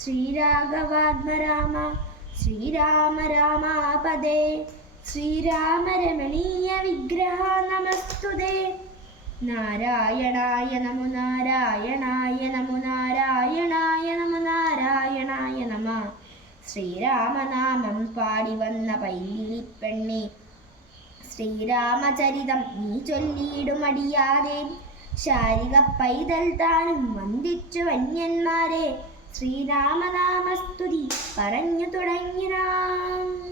ശ്രീരാഘവാത്മ രാമ ശ്രീരാമ രാമാപദേ ശ്രീരാമരമണീയ വിഗ്രഹ നമസ്തുതേ. നാരായണായ നമോ നാരായണായ നമോ നാരായണായ നമോ നാരായണായ നമ. ശ്രീരാമനാമം പാടി വന്ന പൈലിപ്പെണ്ണേ ശ്രീരാമചരിതം നീ ചൊല്ലിയിടുമടിയാതെ ശാരിക പൈതൽ താനും വന്ദിച്ചു വന്യന്മാരെ ശ്രീരാമനാമസ്തുതി. പറഞ്ഞു തുടങ്ങിനാം